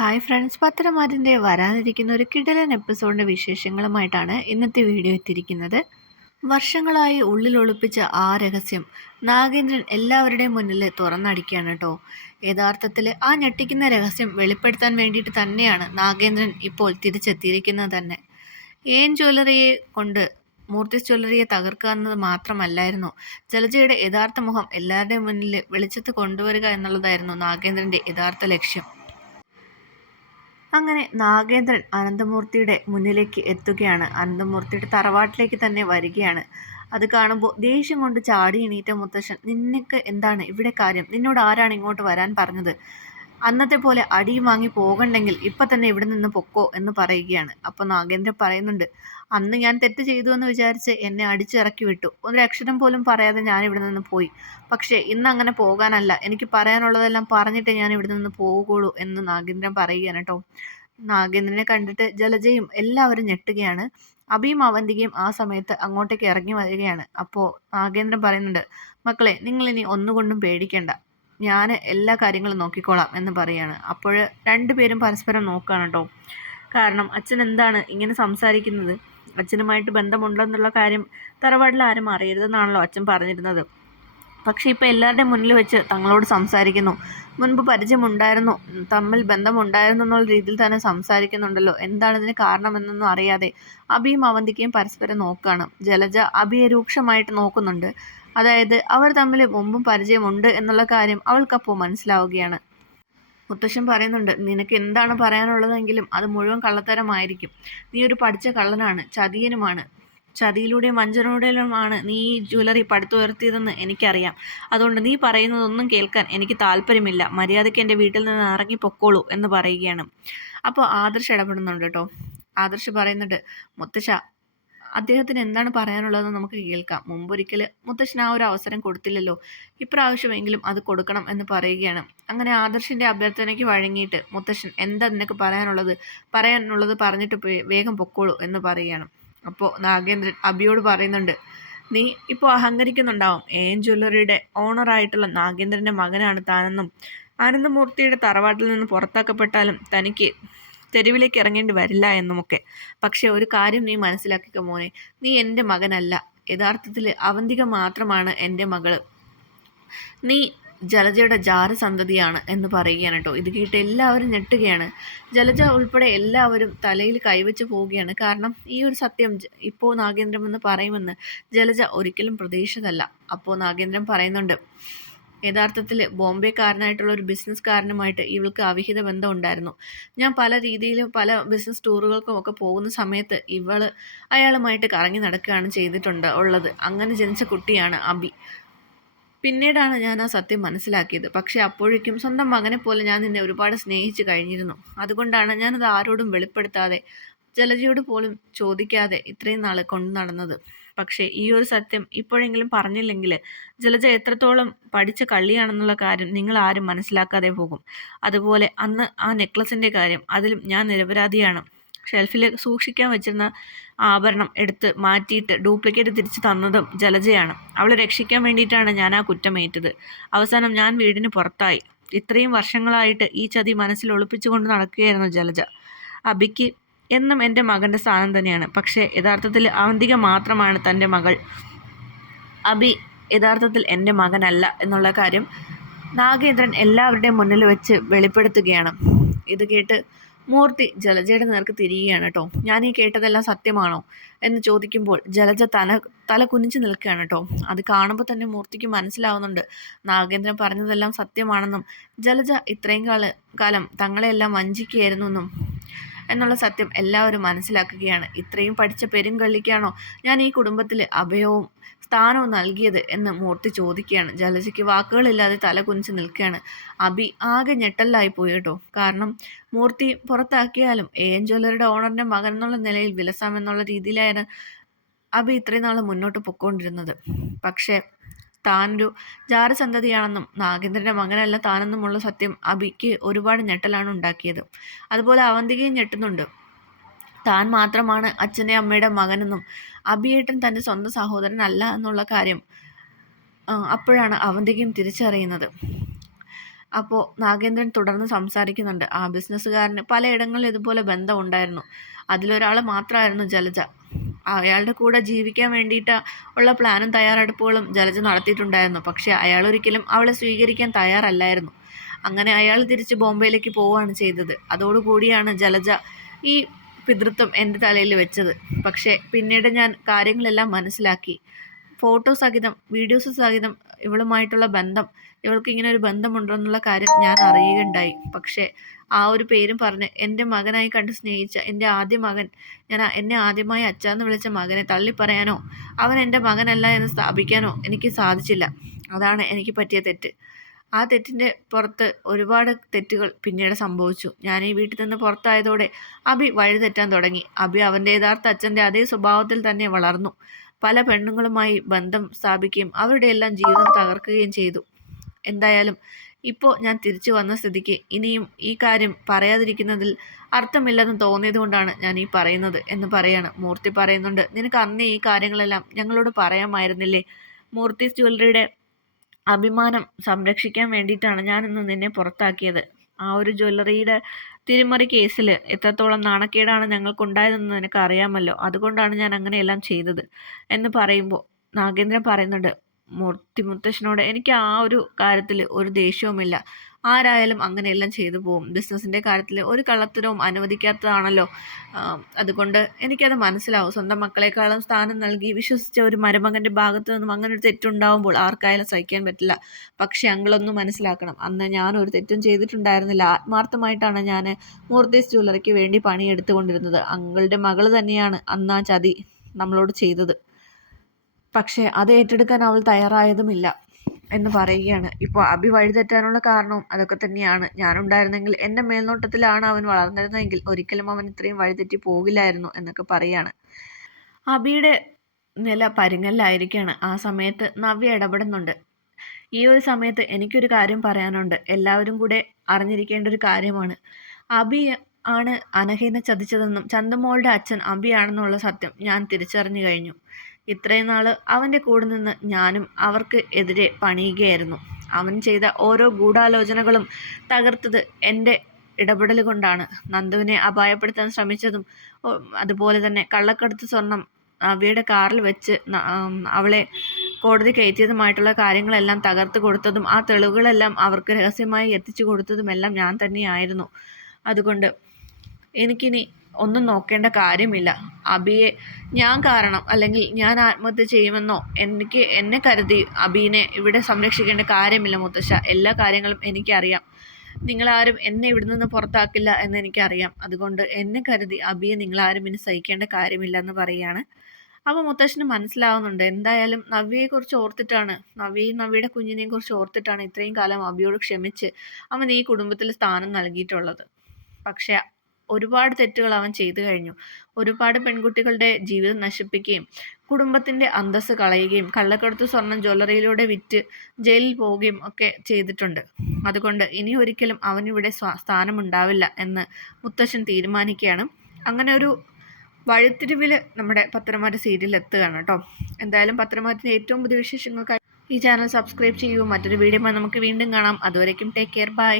Hi friends, പത്തരമാറ്റിൻ്റെ വരാനിരിക്കുന്ന ഒരു കിടിലൻ എപ്പിസോഡിൻ്റെ വിശേഷങ്ങളുമായിട്ടാണ് ഇന്നത്തെ വീഡിയോ എത്തിയിരിക്കുന്നത്. വർഷങ്ങളായി ഉള്ളിലൊളിപ്പിച്ച ആ രഹസ്യം നാഗേന്ദ്രൻ എല്ലാവരുടെയും മുന്നിൽ തുറന്നടിക്കുകയാണ് കേട്ടോ. യഥാർത്ഥത്തിൽ ആ ഞെട്ടിക്കുന്ന രഹസ്യം വെളിപ്പെടുത്താൻ വേണ്ടിയിട്ട് തന്നെയാണ് നാഗേന്ദ്രൻ ഇപ്പോൾ തിരിച്ചെത്തിയിരിക്കുന്നത് തന്നെ. ഏൻ ജ്വല്ലറിയെ കൊണ്ട് മൂർത്തിസ് ജ്വല്ലറിയെ തകർക്കുക എന്നത് മാത്രമല്ലായിരുന്നു, ജലജയുടെ യഥാർത്ഥ മുഖം എല്ലാവരുടെയും മുന്നിൽ വെളിച്ചത്ത് കൊണ്ടുവരിക എന്നുള്ളതായിരുന്നു നാഗേന്ദ്രൻ്റെ യഥാർത്ഥ ലക്ഷ്യം. അങ്ങനെ നാഗേന്ദ്രൻ അനന്തമൂർത്തിയുടെ മുന്നിലേക്ക് എത്തുകയാണ്. അനന്തമൂർത്തിയുടെ തറവാട്ടിലേക്ക് തന്നെ വരികയാണ്. അത് കാണുമ്പോൾ ദേഷ്യം കൊണ്ട് ചാടി എണീറ്റ മുത്തശ്ശൻ, നിനക്ക് എന്താണ് ഇവിടെ കാര്യം? നിന്നോട് ആരാണ് ഇങ്ങോട്ട് വരാൻ പറഞ്ഞത്? അന്നത്തെ പോലെ അടിയും വാങ്ങി പോകണ്ടെങ്കിൽ ഇപ്പം തന്നെ ഇവിടെ നിന്ന് പൊക്കോ എന്ന് പറയുകയാണ്. അപ്പോൾ നാഗേന്ദ്രൻ പറയുന്നുണ്ട്, അന്ന് ഞാൻ തെറ്റ് ചെയ്തു എന്ന് വിചാരിച്ച് എന്നെ അടിച്ചിറക്കി വിട്ടു. ഒരക്ഷരം പോലും പറയാതെ ഞാൻ ഇവിടെ നിന്ന് പോയി. പക്ഷേ ഇന്ന് അങ്ങനെ പോകാനല്ല, എനിക്ക് പറയാനുള്ളതെല്ലാം പറഞ്ഞിട്ടേ ഞാൻ ഇവിടെ നിന്ന് പോകുകയുള്ളൂ എന്ന് നാഗേന്ദ്രൻ പറയുകയാണ് കേട്ടോ. നാഗേന്ദ്രനെ കണ്ടിട്ട് ജലജയും എല്ലാവരും ഞെട്ടുകയാണ്. അഭിയും അവന്തികയും ആ സമയത്ത് അങ്ങോട്ടേക്ക് ഇറങ്ങി വരികയാണ്. അപ്പോൾ നാഗേന്ദ്രൻ പറയുന്നുണ്ട്, മക്കളെ നിങ്ങളിനി ഒന്നുകൊണ്ടും പേടിക്കേണ്ട, ഞാൻ എല്ലാ കാര്യങ്ങളും നോക്കിക്കോളാം എന്ന് പറയാണ്. അപ്പോൾ രണ്ടുപേരും പരസ്പരം നോക്കുകയാണ് കേട്ടോ. കാരണം അച്ഛൻ എന്താണ് ഇങ്ങനെ സംസാരിക്കുന്നത്? അച്ഛനുമായിട്ട് ബന്ധമുണ്ടെന്നുള്ള കാര്യം തറവാട്ടിൽ ആരും അറിയരുതെന്നാണല്ലോ അച്ഛൻ പറഞ്ഞിരുന്നത്. പക്ഷേ ഇപ്പോൾ എല്ലാവരുടെയും മുന്നിൽ വെച്ച് തങ്ങളോട് സംസാരിക്കുന്നു. മുൻപ് പരിചയമുണ്ടായിരുന്നു, തമ്മിൽ ബന്ധമുണ്ടായിരുന്നു എന്നുള്ള രീതിയിൽ തന്നെ സംസാരിക്കുന്നുണ്ടല്ലോ. എന്താണ് ഇതിന് കാരണമെന്നൊന്നും അറിയാതെ അഭിയും അവന്തികയും പരസ്പരം നോക്കുകയാണ്. ജലജ അഭിയെ രൂക്ഷമായിട്ട് നോക്കുന്നുണ്ട്. അതായത് അവർ തമ്മിൽ മുമ്പും പരിചയമുണ്ട് എന്നുള്ള കാര്യം അവൾക്കപ്പോൾ മനസ്സിലാവുകയാണ്. മുത്തശ്ശൻ പറയുന്നുണ്ട്, നിനക്ക് എന്താണ് പറയാനുള്ളതെങ്കിലും അത് മുഴുവൻ കള്ളത്തരമായിരിക്കും. നീ ഒരു പഠിച്ച കള്ളനാണ്, ചതിയനുമാണ്. ചതിയിലൂടെയും വഞ്ചനയിലൂടെയുമാണ് നീ ഈ ജ്വല്ലറി പടുത്തുയർത്തിയതെന്ന് എനിക്കറിയാം. അതുകൊണ്ട് നീ പറയുന്നതൊന്നും കേൾക്കാൻ എനിക്ക് താല്പര്യമില്ല. മര്യാദയ്ക്ക് എൻ്റെ വീട്ടിൽ നിന്ന് ഇറങ്ങി പൊക്കോളൂ എന്ന് പറയുകയാണ്. അപ്പോൾ ആദർശ് ഇടപെടുന്നുണ്ട് കേട്ടോ. ആദർശ് പറയുന്നുണ്ട്, മുത്തശ്ശ, അദ്ദേഹത്തിന് എന്താണ് പറയാനുള്ളതെന്ന് നമുക്ക് കേൾക്കാം. മുമ്പൊരിക്കൽ മുത്തശ്ശൻ ആ ഒരു അവസരം കൊടുത്തില്ലല്ലോ, ഇപ്രാവശ്യമെങ്കിലും അത് കൊടുക്കണം എന്ന് പറയുകയാണ്. അങ്ങനെ ആദർശിൻ്റെ അഭ്യർത്ഥനയ്ക്ക് വഴങ്ങിയിട്ട് മുത്തശ്ശൻ, എന്താ നിനക്ക് പറയാനുള്ളത് പറഞ്ഞിട്ട് വേഗം പൊക്കോളൂ എന്ന് പറയുകയാണ്. അപ്പോൾ നാഗേന്ദ്രൻ അബിയോട് പറയുന്നുണ്ട്, നീ ഇപ്പോൾ അഹങ്കരിക്കുന്നുണ്ടാവും. എൻ ജ്വല്ലറിയുടെ ഓണറായിട്ടുള്ള നാഗേന്ദ്രൻ്റെ മകനാണ് താനെന്നും ആനന്ദമൂർത്തിയുടെ തറവാട്ടിൽ നിന്ന് പുറത്താക്കപ്പെട്ടാലും തനിക്ക് തെരുവിലേക്ക് ഇറങ്ങേണ്ടി വരില്ല എന്നുമൊക്കെ. പക്ഷെ ഒരു കാര്യം നീ മനസ്സിലാക്കിക്കോ മോനെ, നീ എൻ്റെ മകനല്ല. യഥാർത്ഥത്തിൽ അവന്തിക മാത്രമാണ് എൻ്റെ മകള്. നീ ജലജയുടെ ജാരസന്തതിയാണ് എന്ന് പറയുകയാണ് കേട്ടോ. ഇത് കേട്ട് എല്ലാവരും ഞെട്ടുകയാണ്. ജലജ ഉൾപ്പെടെ എല്ലാവരും തലയിൽ കൈവച്ച് പോവുകയാണ്. കാരണം ഈ ഒരു സത്യം ഇപ്പോൾ നാഗേന്ദ്രൻ എന്ന് പറയുമെന്ന് ജലജ ഒരിക്കലും പ്രതീക്ഷിച്ചതല്ല. അപ്പോൾ നാഗേന്ദ്രൻ പറയുന്നുണ്ട്, യഥാർത്ഥത്തിൽ ബോംബെക്കാരനായിട്ടുള്ള ഒരു ബിസിനസ്സുകാരനുമായിട്ട് ഇവൾക്ക് അവിഹിത ബന്ധം ഉണ്ടായിരുന്നു. ഞാൻ പല രീതിയിലും പല ബിസിനസ് ടൂറുകൾക്കും ഒക്കെ പോകുന്ന സമയത്ത് അയാളുമായിട്ട് കറങ്ങി നടക്കുകയാണ് ഉള്ളത്. അങ്ങനെ ജനിച്ച കുട്ടിയാണ് അബി. പിന്നീടാണ് ഞാൻ ആ സത്യം മനസ്സിലാക്കിയത്. പക്ഷേ അപ്പോഴേക്കും സ്വന്തം മകനെ പോലെ ഞാൻ നിന്നെ ഒരുപാട് സ്നേഹിച്ചു കഴിഞ്ഞിരുന്നു. അതുകൊണ്ടാണ് ഞാനത് ആരോടും വെളിപ്പെടുത്താതെ, ജലജയോട് പോലും ചോദിക്കാതെ ഇത്രയും നാൾ കൊണ്ടു നടന്നത്. പക്ഷേ ഈ ഒരു സത്യം ഇപ്പോഴെങ്കിലും പറഞ്ഞില്ലെങ്കിൽ ജലജ എത്രത്തോളം പഠിച്ച കള്ളിയാണെന്നുള്ള കാര്യം നിങ്ങൾ ആരും മനസ്സിലാക്കാതെ പോകും. അതുപോലെ അന്ന് ആ നെക്ലസിൻ്റെ കാര്യം, അതിലും ഞാൻ നിരപരാധിയാണ്. ഷെൽഫിൽ സൂക്ഷിക്കാൻ വെച്ചിരുന്ന ആഭരണം എടുത്ത് മാറ്റിയിട്ട് ഡ്യൂപ്ലിക്കേറ്റ് തിരിച്ചു തന്നതും ജലജയാണ്. അവളെ രക്ഷിക്കാൻ വേണ്ടിയിട്ടാണ് ഞാൻ ആ കുറ്റമേറ്റത്. അവസാനം ഞാൻ വീടിന് പുറത്തായി. ഇത്രയും വർഷങ്ങളായിട്ട് ഈ ചതി മനസ്സിൽ ഒളിപ്പിച്ചുകൊണ്ട് നടക്കുകയായിരുന്നു ജലജ. അബിക്ക് എന്നും എൻ്റെ മകൻ്റെ സ്ഥാനം തന്നെയാണ്. പക്ഷേ യഥാർത്ഥത്തിൽ അവന്തിക മാത്രമാണ് തൻ്റെ മകൾ. അബി യഥാർത്ഥത്തിൽ എൻ്റെ മകനല്ല എന്നുള്ള കാര്യം നാഗേന്ദ്രൻ എല്ലാവരുടെയും മുന്നിൽ വെച്ച് വെളിപ്പെടുത്തുകയാണ്. ഇത് കേട്ട് മൂർത്തി ജലജയുടെ നേർക്ക് തിരിയുകയാണ് കേട്ടോ. ഞാൻ ഈ കേട്ടതെല്ലാം സത്യമാണോ എന്ന് ചോദിക്കുമ്പോൾ ജലജ തല കുനിച്ച് നിൽക്കുകയാണ് കേട്ടോ. അത് കാണുമ്പോൾ തന്നെ മൂർത്തിക്ക് മനസ്സിലാവുന്നുണ്ട് നാഗേന്ദ്രൻ പറഞ്ഞതെല്ലാം സത്യമാണെന്നും ജലജ ഇത്രയും കാലം തങ്ങളെല്ലാം വഞ്ചിക്കുകയായിരുന്നു എന്നുള്ള സത്യം എല്ലാവരും മനസ്സിലാക്കുകയാണ്. ഇത്രയും പഠിച്ച പെരുങ്കള്ളിക്കാണോ ഞാൻ ഈ കുടുംബത്തിൽ അഭയവും സ്ഥാനവും നൽകിയത് എന്ന് മൂർത്തി ചോദിക്കുകയാണ്. ജലജയ്ക്ക് വാക്കുകളില്ലാതെ തല കുനിച്ച് നിൽക്കുകയാണ്. അബി ആകെ ഞെട്ടലായി പോയി കേട്ടോ. കാരണം മൂർത്തി പുറത്താക്കിയാലും എൻ ജ്വല്ലറിയുടെ ഓണറിൻ്റെ മകൻ എന്നുള്ള നിലയിൽ വിലസാമെന്നുള്ള രീതിയിലായിരുന്നു അബി ഇത്രയും നാൾ മുന്നോട്ട് പൊയ്ക്കൊണ്ടിരുന്നത്. പക്ഷേ താനൊരു ജാരസന്തതിയാണെന്നും നാഗേന്ദ്രൻ്റെ മകനല്ല താനെന്നുമുള്ള സത്യം അബിക്ക് ഒരുപാട് ഞെട്ടലാണ് ഉണ്ടാക്കിയത്. അതുപോലെ അവന്തികയും ഞെട്ടുന്നുണ്ട്. താൻ മാത്രമാണ് അച്ഛൻ്റെ അമ്മയുടെ മകനെന്നും അബിയേട്ടൻ തൻ്റെ സ്വന്തം സഹോദരനല്ല എന്നുള്ള കാര്യം അപ്പോഴാണ് അവന്തികയും തിരിച്ചറിയുന്നത്. അപ്പോൾ നാഗേന്ദ്രൻ തുടർന്ന് സംസാരിക്കുന്നുണ്ട്. ആ ബിസിനസ്സുകാരന് പലയിടങ്ങളിൽ ഇതുപോലെ ബന്ധമുണ്ടായിരുന്നു. അതിലൊരാൾ മാത്രമായിരുന്നു ജലജ. അയാളുടെ കൂടെ ജീവിക്കാൻ വേണ്ടിയിട്ട് ഉള്ള പ്ലാനും തയ്യാറെടുപ്പുകളും ജലജ നടത്തിയിട്ടുണ്ടായിരുന്നു. പക്ഷേ അയാളൊരിക്കലും അവളെ സ്വീകരിക്കാൻ തയ്യാറല്ലായിരുന്നു. അങ്ങനെ അയാൾ തിരിച്ച് ബോംബെയിലേക്ക് പോവുകയാണ് ചെയ്തത്. അതോടുകൂടിയാണ് ജലജ ഈ പിതൃത്വം എൻ്റെ തലയിൽ വെച്ചത്. പക്ഷേ പിന്നീട് ഞാൻ കാര്യങ്ങളെല്ലാം മനസ്സിലാക്കി. ഫോട്ടോ സഹിതം വീഡിയോസ് സഹിതം ഇവളുമായിട്ടുള്ള ബന്ധം, ഇവൾക്ക് ഇങ്ങനെ ഒരു ബന്ധമുണ്ടെന്നുള്ള കാര്യം ഞാൻ അറിയുകയുണ്ടായി. പക്ഷേ ആ ഒരു പേരും പറഞ്ഞ് എൻ്റെ മകനായി കണ്ട് സ്നേഹിച്ച എൻ്റെ ആദ്യ മകൻ, എന്നെ ആദ്യമായി അച്ഛാന്ന് വിളിച്ച മകനെ തള്ളിപ്പറയാനോ അവൻ എൻ്റെ മകനല്ല എന്ന് സ്ഥാപിക്കാനോ എനിക്ക് സാധിച്ചില്ല. അതാണ് എനിക്ക് പറ്റിയ തെറ്റ്. ആ തെറ്റിൻ്റെ പുറത്ത് ഒരുപാട് തെറ്റുകൾ പിന്നീട് സംഭവിച്ചു. ഞാൻ ഈ വീട്ടിൽ നിന്ന് പുറത്തായതോടെ അഭി വഴിതെറ്റാൻ തുടങ്ങി. അഭി അവൻ്റെ യഥാർത്ഥ അച്ഛൻ്റെ അതേ സ്വഭാവത്തിൽ തന്നെ വളർന്നു. പല പെണ്ണുങ്ങളുമായി ബന്ധം സ്ഥാപിക്കുകയും അവരുടെ എല്ലാം ജീവിതം തകർക്കുകയും ചെയ്തു. എന്തായാലും ഇപ്പോൾ ഞാൻ തിരിച്ചു വന്ന സ്ഥിതിക്ക് ഇനിയും ഈ കാര്യം പറയാതിരിക്കുന്നതിൽ അർത്ഥമില്ലെന്ന് തോന്നിയത് കൊണ്ടാണ് ഞാൻ ഈ പറയുന്നത് എന്ന് പറയാണ്. മൂർത്തി പറയുന്നുണ്ട്, നിനക്ക് അന്നേ ഈ കാര്യങ്ങളെല്ലാം ഞങ്ങളോട് പറയാമായിരുന്നില്ലേ? മൂർത്തി ജ്വല്ലറിയുടെ അഭിമാനം സംരക്ഷിക്കാൻ വേണ്ടിയിട്ടാണ് ഞാൻ ഇന്ന് നിന്നെ പുറത്താക്കിയത്. ആ ഒരു ജ്വല്ലറിയുടെ തിരിമറി കേസിൽ എത്രത്തോളം നാണക്കേടാണ് ഞങ്ങൾക്കുണ്ടായതെന്ന് നിനക്ക് അറിയാമല്ലോ. അതുകൊണ്ടാണ് ഞാൻ അങ്ങനെയെല്ലാം ചെയ്തത് എന്ന് പറയുമ്പോൾ നാഗേന്ദ്രൻ പറയുന്നുണ്ട്, മുത്തശ്ശനോട് എനിക്ക് ആ ഒരു കാര്യത്തിൽ ഒരു ദേഷ്യവുമില്ല. ആരായാലും അങ്ങനെയെല്ലാം ചെയ്തു പോകും. ബിസിനസ്സിൻ്റെ കാര്യത്തിൽ ഒരു കള്ളത്തരവും അനുവദിക്കാത്തതാണല്ലോ. അതുകൊണ്ട് എനിക്കത് മനസ്സിലാവും. സ്വന്തം മക്കളെക്കാളും സ്ഥാനം നൽകി വിശ്വസിച്ച ഒരു മരുമകൻ്റെ ഭാഗത്തു നിന്നും അങ്ങനെ ഒരു തെറ്റുണ്ടാവുമ്പോൾ ആർക്കായാലും സഹിക്കാൻ പറ്റില്ല. പക്ഷെ അങ്ങളൊന്നും മനസ്സിലാക്കണം, അന്ന് ഞാനൊരു തെറ്റും ചെയ്തിട്ടുണ്ടായിരുന്നില്ല. ആത്മാർത്ഥമായിട്ടാണ് ഞാൻ മൂർത്തീസ് ജ്വല്ലറിക്ക് വേണ്ടി പണിയെടുത്തുകൊണ്ടിരുന്നത്. അങ്ങളുടെ മകൾ തന്നെയാണ് അന്ന് ആ ചതി നമ്മളോട് ചെയ്തത്. പക്ഷേ അത് ഏറ്റെടുക്കാൻ അവൾ തയ്യാറായതുമില്ല എന്ന് പറയുകയാണ്. ഇപ്പോൾ അഭി വഴിതെറ്റാനുള്ള കാരണവും അതൊക്കെ തന്നെയാണ്. ഞാനുണ്ടായിരുന്നെങ്കിൽ എൻ്റെ മേൽനോട്ടത്തിലാണ് അവൻ വളർന്നിരുന്നതെങ്കിൽ ഒരിക്കലും അവൻ ഇത്രയും വഴിതെറ്റി പോകില്ലായിരുന്നു എന്നൊക്കെ പറയാണ്. അഭിയുടെ നില പരിങ്ങലിലായിരിക്കുകയാണ്. ആ സമയത്ത് നവ്യ ഇടപെടുന്നുണ്ട്. ഈ ഒരു സമയത്ത് എനിക്കൊരു കാര്യം പറയാനുണ്ട്. എല്ലാവരും കൂടെ അറിഞ്ഞിരിക്കേണ്ട ഒരു കാര്യമാണ്. അഭി ആണ് അനഘേനെ ചതിച്ചതെന്നും ചന്തമോളുടെ അച്ഛൻ അഭിയാണെന്നുള്ള സത്യം ഞാൻ തിരിച്ചറിഞ്ഞു കഴിഞ്ഞു. ഇത്രയും നാൾ അവൻ്റെ കൂടെ നിന്ന് ഞാനും അവർക്ക് എതിരെ പണിയുകയായിരുന്നു. അവൻ ചെയ്ത ഓരോ ഗൂഢാലോചനകളും തകർത്തത് എൻ്റെ ഇടപെടൽ കൊണ്ടാണ്. നന്ദുവിനെ അപായപ്പെടുത്താൻ ശ്രമിച്ചതും അതുപോലെ തന്നെ കള്ളക്കടത്ത് സ്വർണം അവയുടെ കാറിൽ വെച്ച് അവളെ കോടതി കയറ്റിയതുമായിട്ടുള്ള കാര്യങ്ങളെല്ലാം തകർത്ത് കൊടുത്തതും ആ തെളിവുകളെല്ലാം അവർക്ക് രഹസ്യമായി എത്തിച്ചു കൊടുത്തതുമെല്ലാം ഞാൻ തന്നെയായിരുന്നു. അതുകൊണ്ട് എനിക്കിനി ഒന്നും നോക്കേണ്ട കാര്യമില്ല. അഭിയെ ഞാൻ കാരണം അല്ലെങ്കിൽ ഞാൻ ആത്മഹത്യ ചെയ്യുമെന്നോ എന്നെ കരുതി അഭിനെ ഇവിടെ സംരക്ഷിക്കേണ്ട കാര്യമില്ല മുത്തശ്ശ. എല്ലാ കാര്യങ്ങളും എനിക്കറിയാം. നിങ്ങളാരും എന്നെ ഇവിടെ നിന്ന് പുറത്താക്കില്ല എന്ന് എനിക്കറിയാം. അതുകൊണ്ട് എന്നെ കരുതി അഭിയെ നിങ്ങളാരും ഇനി സഹിക്കേണ്ട കാര്യമില്ല എന്ന് പറയുകയാണ്. അപ്പോൾ മുത്തശ്ശന് മനസ്സിലാവുന്നുണ്ട്, എന്തായാലും നവ്യയെക്കുറിച്ച് ഓർത്തിട്ടാണ്, നവ്യയും നവ്യയുടെ കുഞ്ഞിനെയും കുറിച്ച് ഓർത്തിട്ടാണ് ഇത്രയും കാലം അഭിയോട് ക്ഷമിച്ച് അവൻ ഈ കുടുംബത്തിൽ സ്ഥാനം നൽകിയിട്ടുള്ളത്. പക്ഷേ ഒരുപാട് തെറ്റുകൾ അവൻ ചെയ്തു കഴിഞ്ഞു. ഒരുപാട് പെൺകുട്ടികളുടെ ജീവിതം നശിപ്പിക്കുകയും കുടുംബത്തിൻ്റെ അന്തസ്സ് കളയുകയും കള്ളക്കടത്ത് സ്വർണം ജ്വല്ലറിയിലൂടെ വിറ്റ് ജയിലിൽ പോവുകയും ഒക്കെ ചെയ്തിട്ടുണ്ട്. അതുകൊണ്ട് ഇനി ഒരിക്കലും അവനിവിടെ സ്ഥാനമുണ്ടാവില്ല എന്ന് മുത്തശ്ശൻ തീരുമാനിക്കുകയാണ്. അങ്ങനെ ഒരു വഴിത്തിരിവിൽ നമ്മുടെ പത്രമാറ്റ് സീരിയൽ എത്തുകയാണ് കേട്ടോ. എന്തായാലും പത്രമാറ്റിൻ്റെ ഏറ്റവും പുതിയ വിശേഷങ്ങൾക്കായി ഈ ചാനൽ സബ്സ്ക്രൈബ് ചെയ്യൂ. മറ്റൊരു വീഡിയോ നമുക്ക് വീണ്ടും കാണാം. അതുവരേക്കും ടേക്ക് കെയർ, ബൈ.